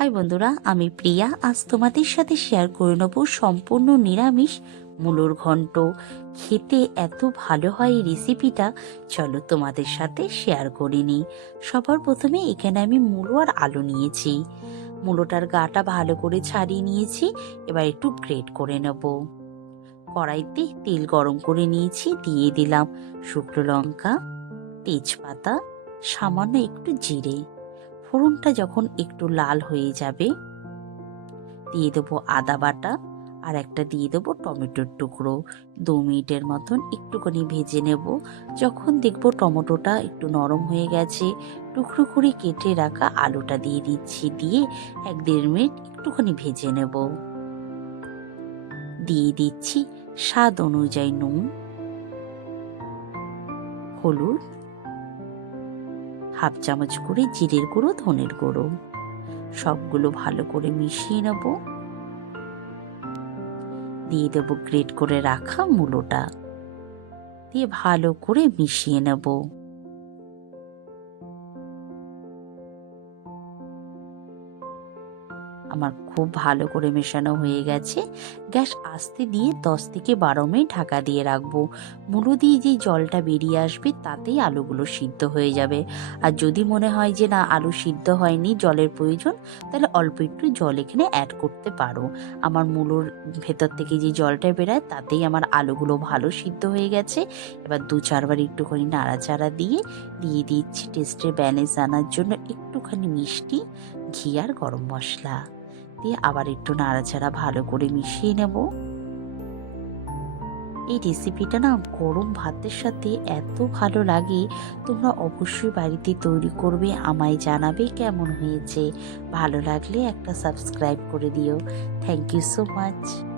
High বন্ধুরা, আমি প্রিয়া। আজ তোমাদের সাথে শেয়ার করে নেব সম্পূর্ণ নিরামিষ মূলোর ঘন্ট। খেতে এত ভালো হয় এই রেসিপিটা চলো তোমাদের সাথে শেয়ার করে নিই। সবার প্রথমে এখানে আমি মূলো আর আলু নিয়েছি। মূলোটার গাটা ভালো করে ছাড়িয়ে নিয়েছি, এবার একটু গ্রেট করে নেব। কড়াইতে তেল গরম করে নিয়েছি, দিয়ে দিলাম শুকনো লঙ্কা, তেজপাতা, সামান্য একটু জিরে। ফোড়নটা যখন একটু লাল হয়ে যাবে, দিয়ে দেবো আদা বাটা আর একটা দিয়ে দেবো টমেটোর টুকরো। দু মিনিটের মতন একটুখানি ভেজে নেব। যখন দেখব টমেটোটা একটু নরম হয়ে গেছে, টুকরো করে কেটে রাখা আলুটা দিয়ে দিচ্ছি, দিয়ে এক দেড় মিনিট একটুখানি ভেজে নেব। দিয়ে দিচ্ছি স্বাদ অনুযায়ী নুন, হলুদ হাফ চামচ করে জিরের গুঁড়ো, ধনের গুঁড়ো। সবগুলো ভালো করে মিশিয়ে নেব। দিয়ে দেব গ্রেট করে রাখা মূলোটা। দিয়ে ভালো করে মিশিয়ে নেব। আমার খুব ভালো করে মেশানো হয়ে গেছে। গ্যাস আস্তে দিয়ে দশ থেকে বারো মিনিট ঢাকা দিয়ে রাখব। মূলো দিয়ে যেই জলটা বেরিয়ে আসবে, তাতেই আলুগুলো সিদ্ধ হয়ে যাবে। আর যদি মনে হয় যে না, আলু সিদ্ধ হয়নি, জলের প্রয়োজন, তাহলে অল্প একটু জল এখানে অ্যাড করতে পারো। আমার মূলোর ভেতর থেকে যে জলটা বেরায়, তাতেই আমার আলুগুলো ভালো সিদ্ধ হয়ে গেছে। এবার দু চারবার একটুখানি নাড়াচাড়া দিয়ে দিয়ে দিচ্ছি টেস্টের ব্যালেন্স আনার জন্য একটুখানি মিষ্টি, ঘি আর গরম মশলা। দিয়ে আবার একটু নাড়াচাড়া ভালো করে মিশিয়ে নেব। এই রেসিপিটা না গরম ভাতের সাথে এত ভালো লাগে, তোমরা অবশ্যই বাড়িতে তৈরি করবে, আমায় জানাবে কেমন হয়েছে। ভালো লাগলে একটা সাবস্ক্রাইব করে দিও। Thank you so much